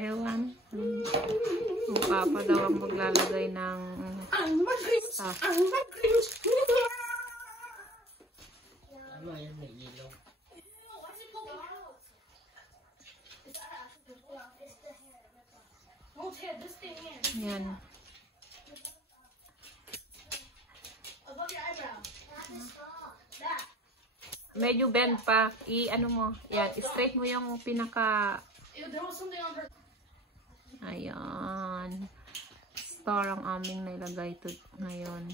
Ewan. Ang papa daw ang maglalagay ng stuff. Ano yan, may ilaw. Yan. Medyo bend pa. I-ano mo. Yan. Straight mo yung pinaka... Ayan. Star ang aming nilagay ito ngayon.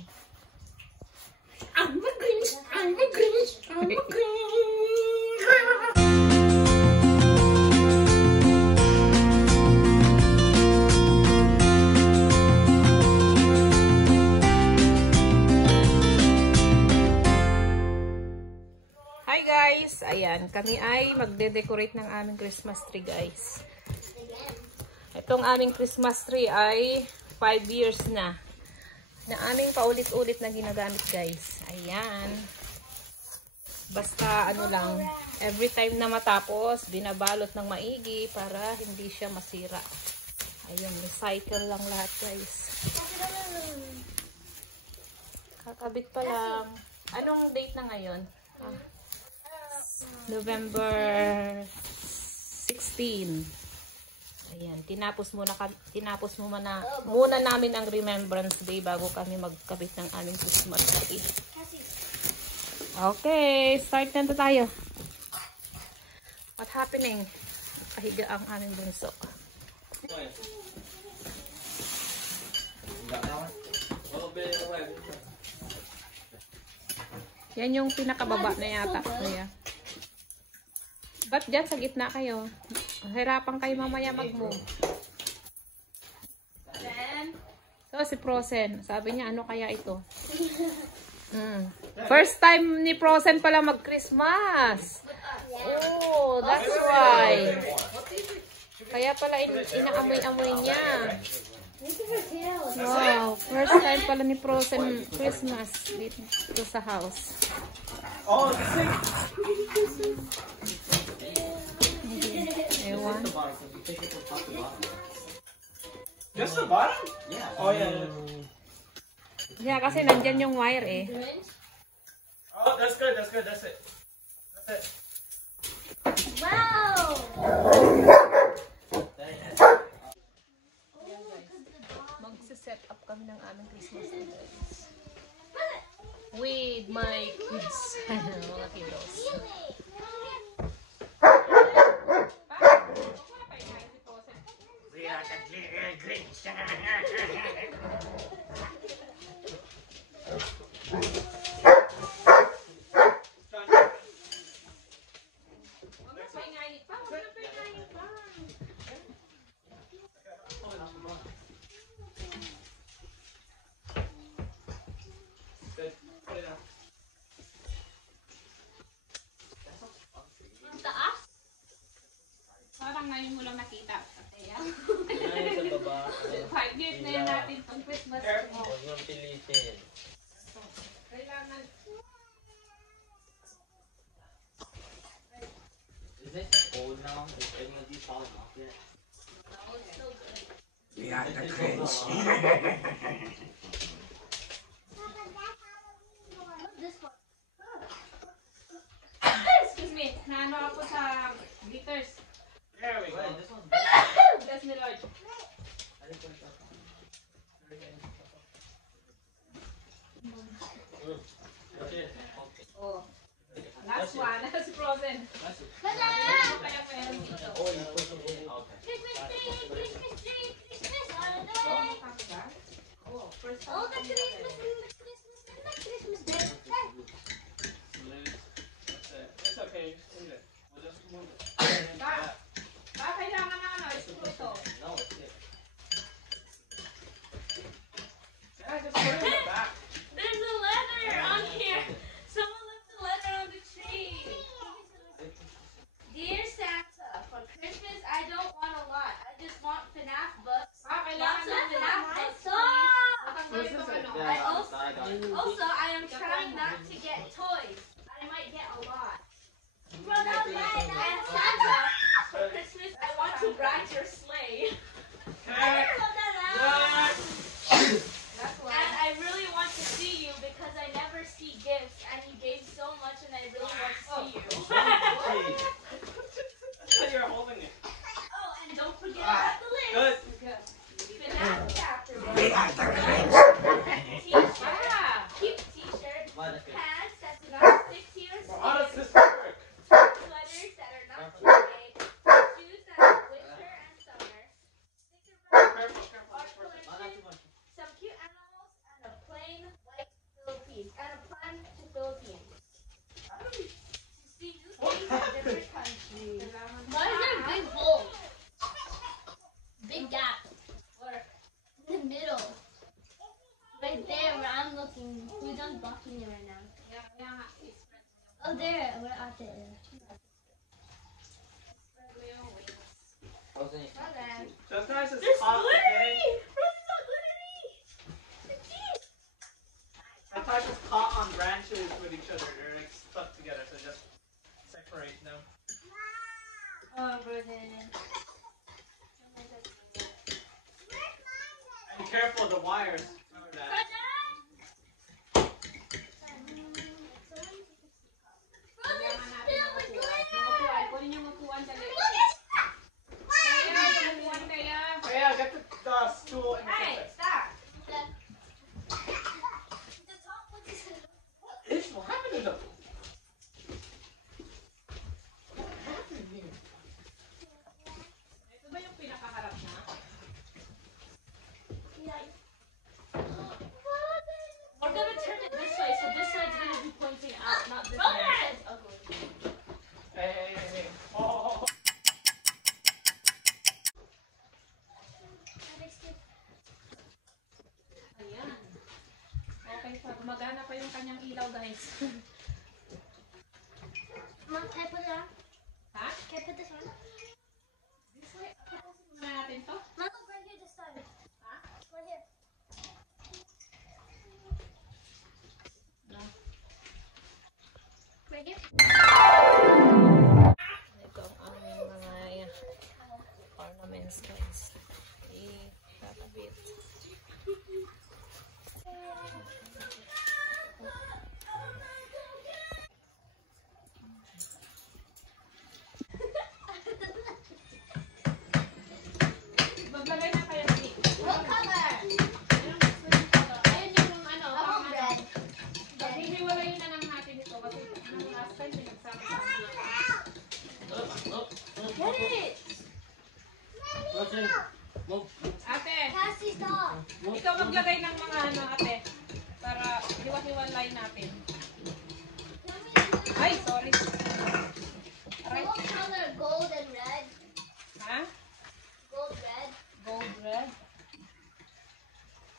I'm a Grinch! I'm a Grinch! I'm a Grinch! Hi guys! Ayan, kami ay magde-decorate ng aming Christmas tree guys. Itong aming Christmas tree ay 5 years na aming paulit-ulit na ginagamit guys. Ayan. Basta ano lang, every time na matapos, binabalot ng maigi para hindi siya masira. Ayun, recycle lang lahat guys. Kakabit pa lang. Anong date na ngayon? November 16. Ayan, tinapos muna namin ang Remembrance Day bago kami magkabit ng aming Christmas tree. Okay, start na tayo. What happening? Kahiga ang aming bunso. Yan yung pinakababa na yata. Kuya. Ba't dyan sa gitna kayo? Hirapan kayo mamaya mag-move. So, si Frozen. Sabi niya, ano kaya ito? First time ni Frozen pala mag-Christmas. Oh, that's why. Kaya pala inaamoy-amoy niya. Wow, first time pala ni Frozen Christmas dito sa house. Oh, Ewan. just the bottom? Yeah. Oh, yeah. Yeah, kasi nandyan yung wire eh. Oh, that's good. That's good. That's it. That's it. Wow! Magse-set up kami ng aming Christmas tree guys. With my kids. Mga kiddos. We are the little Grinch. Parang ngayon mo lang nakita. Ay, sa baba. 5 years na yan natin pang Christmas. Huwag nang pilitin. Kailangan. Is this old now? Is any of these falling off yet? We are the Grinch. This one. Excuse me. Naano ako sa glitters. There we go. Wait, this one's Bless me Lord. That's it. Oh. Last one. Si Frozen. That's it. Ano kaya meron dito? Oh, you put some in. Okay. Christmas tree, Christmas tree, Christmas on the way. Oh, first Oh, the Christmas, Christmas day. That's it. It's okay. Leave it. We'll just move it. Kailangan na ano, screw ito. No, it's it. Yeah, just put it in the back. There's a letter on here. Someone left a letter on the tree. Dear Santa, for Christmas I don't want a lot. I just want FNAF books. Kailangan Lots of natin. FNAF books, please. Matanggal itong ano. I also, I got it. also I am trying not to get toys. I might get a lot. And Santa, for Christmas I want to ride your sleigh. Brennan. And careful, the wires. Remember that. Kailangan natin ng upuan. Yung upuan. Kunin yung upuan dali. Kaya, yung upuan kaya. Yeah, get the stool and the Hey, surface. stop. What happened to the... Ito ba yung pinakaharap na? We're gonna turn it this way, so this side's gonna be pointing out, not this way. This side's ugly. Hey. Oh. Ayan. Okay pa. Gumagana pa yung kanyang ilaw, guys. Mom, can I put it on? Ha? Can I put this on? This way. Muna natin to. Mom, look right here this time. Ha? Right here. No. Right here? Ito ang aming mga ornaments, guys. I-tatabit. Maglagay na kayo ng What color? ayun yung ano, I want red. hihiwalayin na lang natin ito kasi last time pinagsama sa amin. Get it! Listen. Move. Ate, Cassie, stop. ikaw maglagay ng mga ano, ate, para hiwa-hiwalay natin. Ay, sorry. Aray. What color? Gold and red? Ha? Gold, red? Gold, red.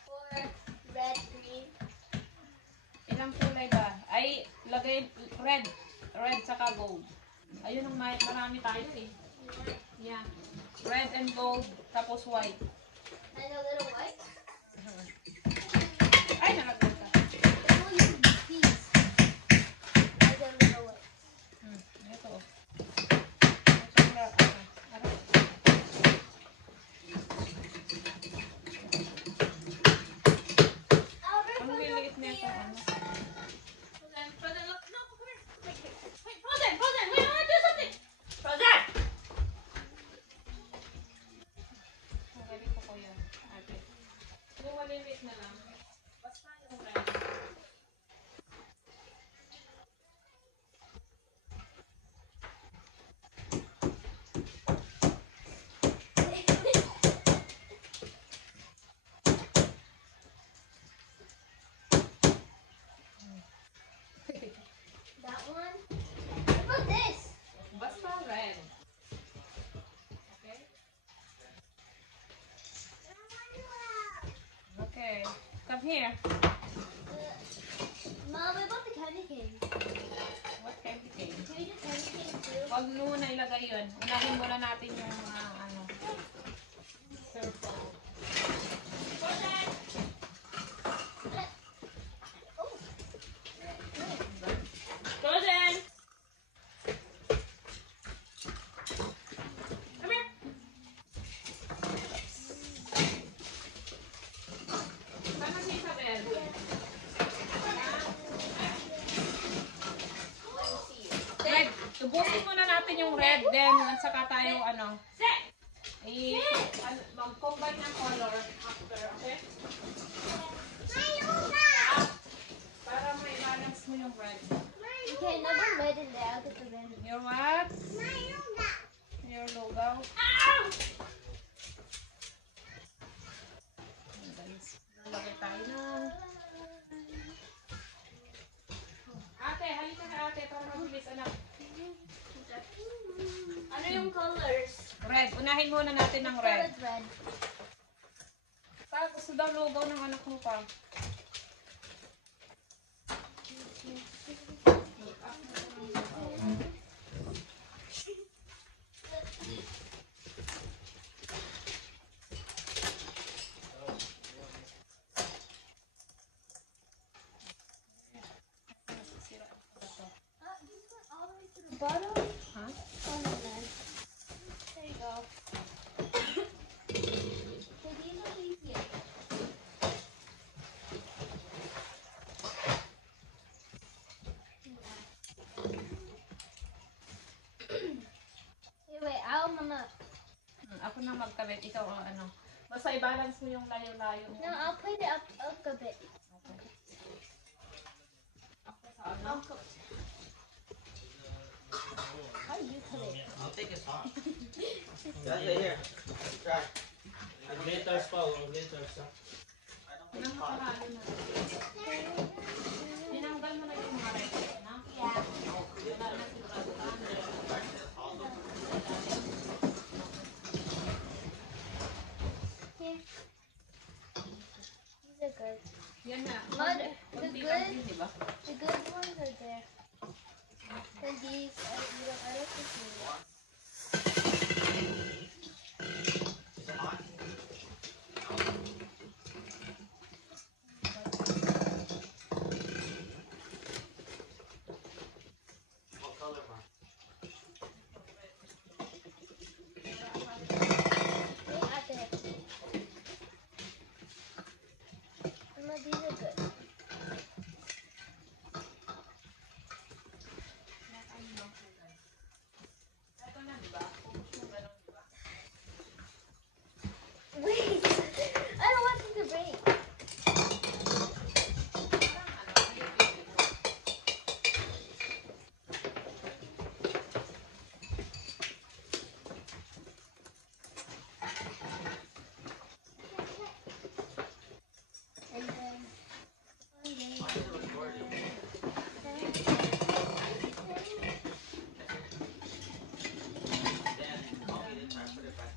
Or red, green? Ilang kulay ba? Ay, lagay red. Red saka gold. Ayun ang marami tayo eh. Yeah. Red and gold, tapos white. And a little white? Ay, nalaglag ka. I will use these. And a little white. Ito. Ito na, aray. Albert, Ang put liliit up na ito. here. Ano? Frozen, look, no, come here. Wait, Frozen, wait, I wanna do something. Frozen! Magaling ko ko yan, ate. Yung maliliit na lang. Basta yung red. That one? What about this? Basta red. Okay? Okay. Come here. Mom, what about the candy cane? What candy cane? Can we do candy cane too? Huwag muna ilagay yun. Unahin muna natin yung mga ano. Circle. Oh, Frozen! Sana si Isabel. Red. Tubusin muna natin yung red. Then, at saka tayo ano. Mag-combine ng color after. Okay? Para may balance mo yung red. okay, another red in there. I'll get the red. Your what? Your lugaw. Guys, lalagay tayo ng... Ate, halika ka ate para mabilis anak. Ano yung colors? Red. Unahin muna natin ng red. Colored red. Pa, gusto daw lugaw ng anak mo pa. Bottom? Ha? Colored red. Mama. Ako na magkabit. Ikaw ang ano. Basta i-balance mo yung layo-layo mo. No, I'll put it up a bit. I'll put How do you put it? I'll take a song. Here. Try. Ang glitters pa, ang glitters pa. Nang makaralo na. Tinanggal mo na yung mga red, no? Yeah. Wala na sigurado ka. Here. These are good. Yan na. Mud, the Kunti good, lang din, di ba? the good ones are there. And these, I like this one. Is it hot? What color, Ma? Look at it. Mama, these are good. Ito na, di ba? Focus mo ganun, di ba? Wait, I don't want them to break. Parang ano, maliliit mo. And then, Why is it recording? Then, I'll get it back, put it back,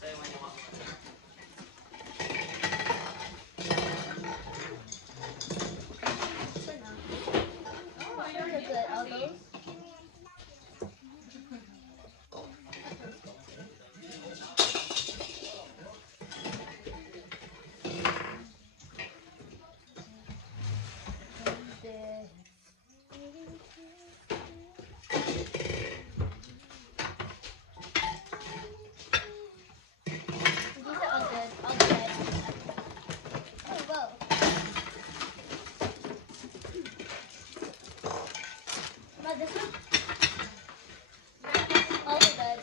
Say when you want more. for now. Oh, those are good. All those. These are all good. All good. Oh, whoa. Mom, this one? All good.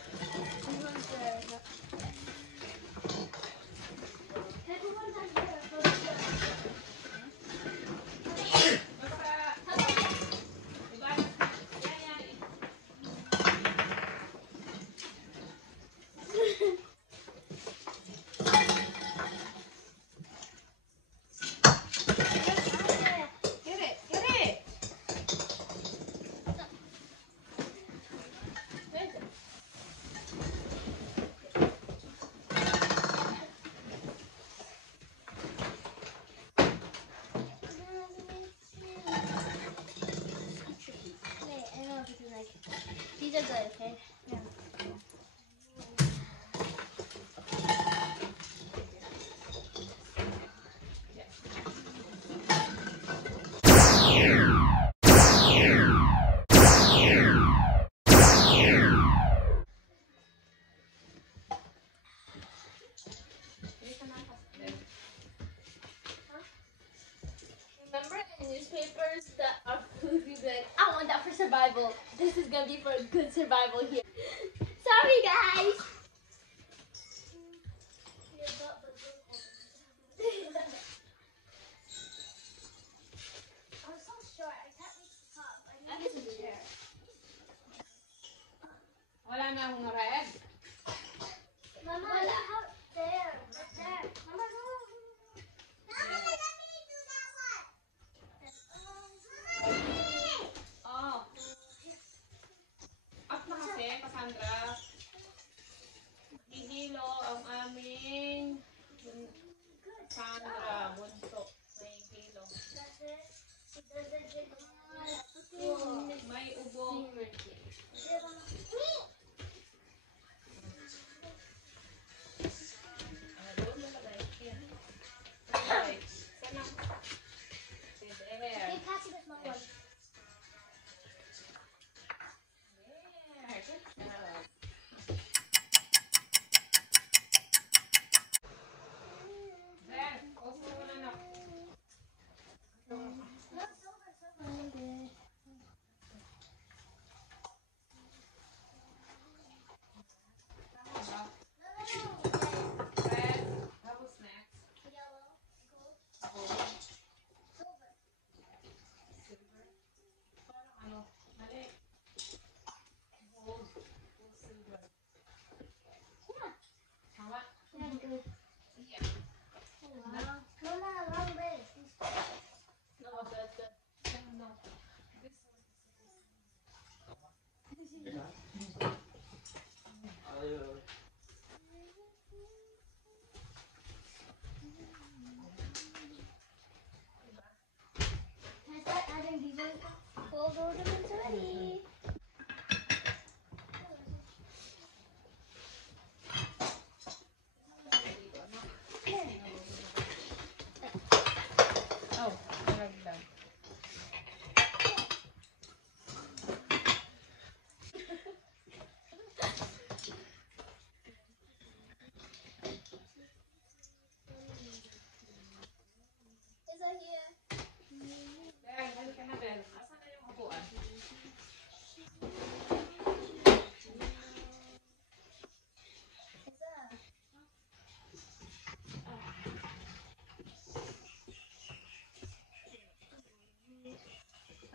These ones are not. Everyone's on here. Basta, i-balance mo. Yan, yan. Get it! Get it! Wait, I know this is like. These are good, okay? Yeah. Remember in newspapers that our food be like, I want that for survival. This is gonna be for good survival here. Sorry, guys. I'm so short. I can't reach the top. I need a chair. Wala na akong red. Mama, how there? There. Mama, no. Oh. Up na kasi, Cassandra. Hihilo ang aming Sandra, bunso. May hilo. May ubong. Doon nalagay. Yan. Okay. Sana. There. Hey, pass it this one. There. Good job. There. Oso mo na na.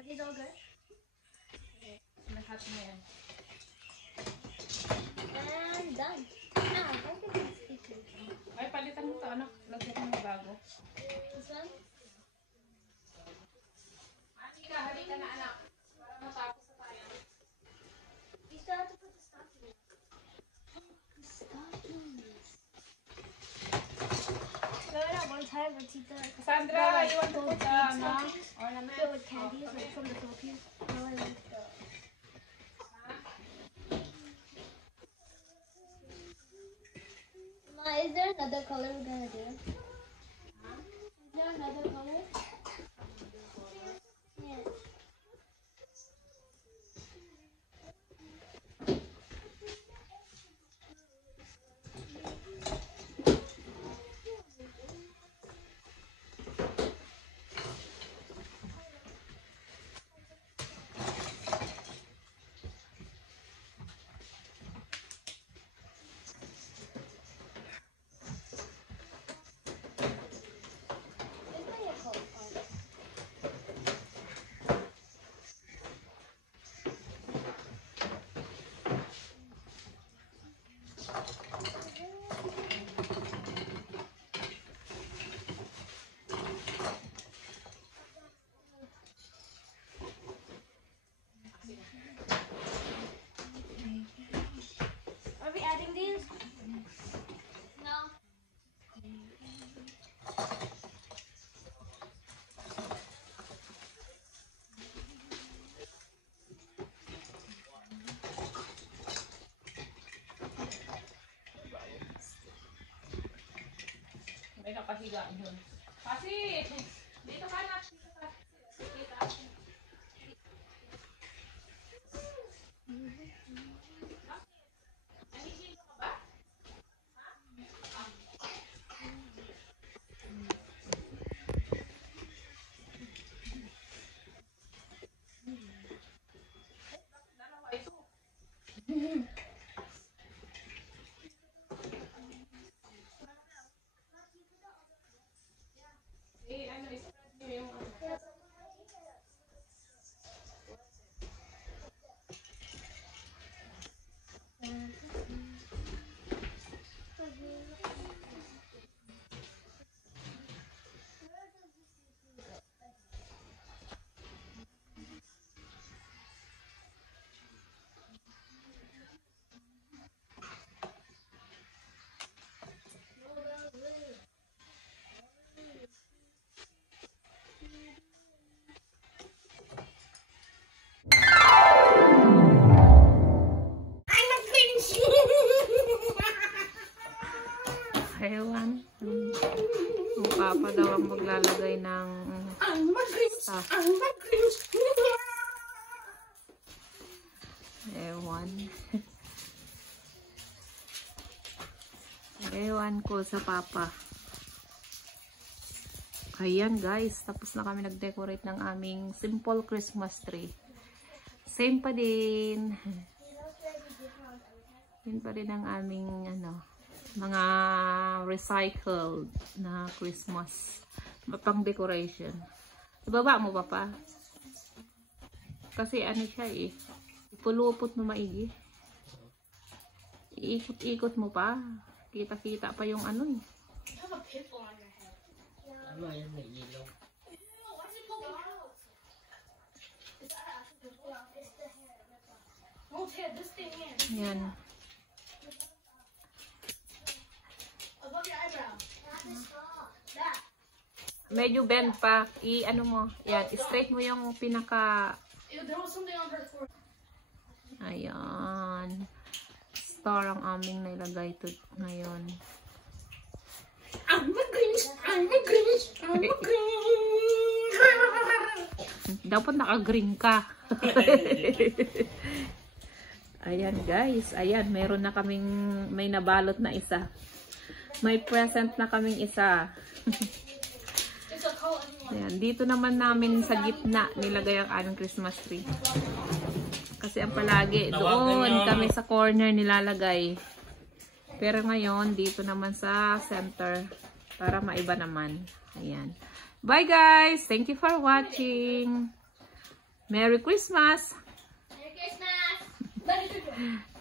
these all good? Lahat na yan. And done. Now, I can do speakers. Ay, palitan mo to, anak. Lagyan mo bago. This one? Halika na, anak. Para matapos na tayo. You still have to put the stockings. Stockings. So at one time, Rosita Sandra, you want to put the ornament filled with candies like from the Philippines. No, I like the. Ma, is there another color we're gonna do? Is there another color? Yeah. Are we adding these? No. May nakahiga yun. Kasi, dito ka na. Dito ka. Kita. Nahihilo ka ba? Dalawa ito. I-spread nyo yung Ewan. Ang papa daw ang maglalagay ng ewan. Ewan ko sa papa. Ayan guys, tapos na kami nag-decorate ng aming simple Christmas tree. Same pa din. Yun pa rin ang aming mga recycled na Christmas pang decoration. Ibaba mo ba pa? Kasi ano siya eh, ipulupot mo maigi. Iikot-ikot mo pa. Kita-kita pa yung ano eh. You have a pimple on your head. Ano yan, may ilaw. Why is it poking out? It's the hair. Won't hit this thing here. Yan. Above your eyebrow. That. Medyo bend pa. I-ano mo. Yan. Straight mo yung pinaka... There was something on her forehead. Ayan. Star ang aming nilagay to ngayon. I'm a Grinch. I'm a Grinch. I'm a Grinch. Dapat naka-green ka. Ayan guys. Ayan. Meron na kaming may nabalot na isa. May present na kaming isa. It's a coat. Ayan. Dito naman namin sa gitna nilagay ang aming Christmas tree. Kasi ang palagi doon kami sa corner nilalagay. Pero ngayon dito naman sa center para maiba naman. Ayan. Bye guys! Thank you for watching. Merry Christmas! Merry Christmas!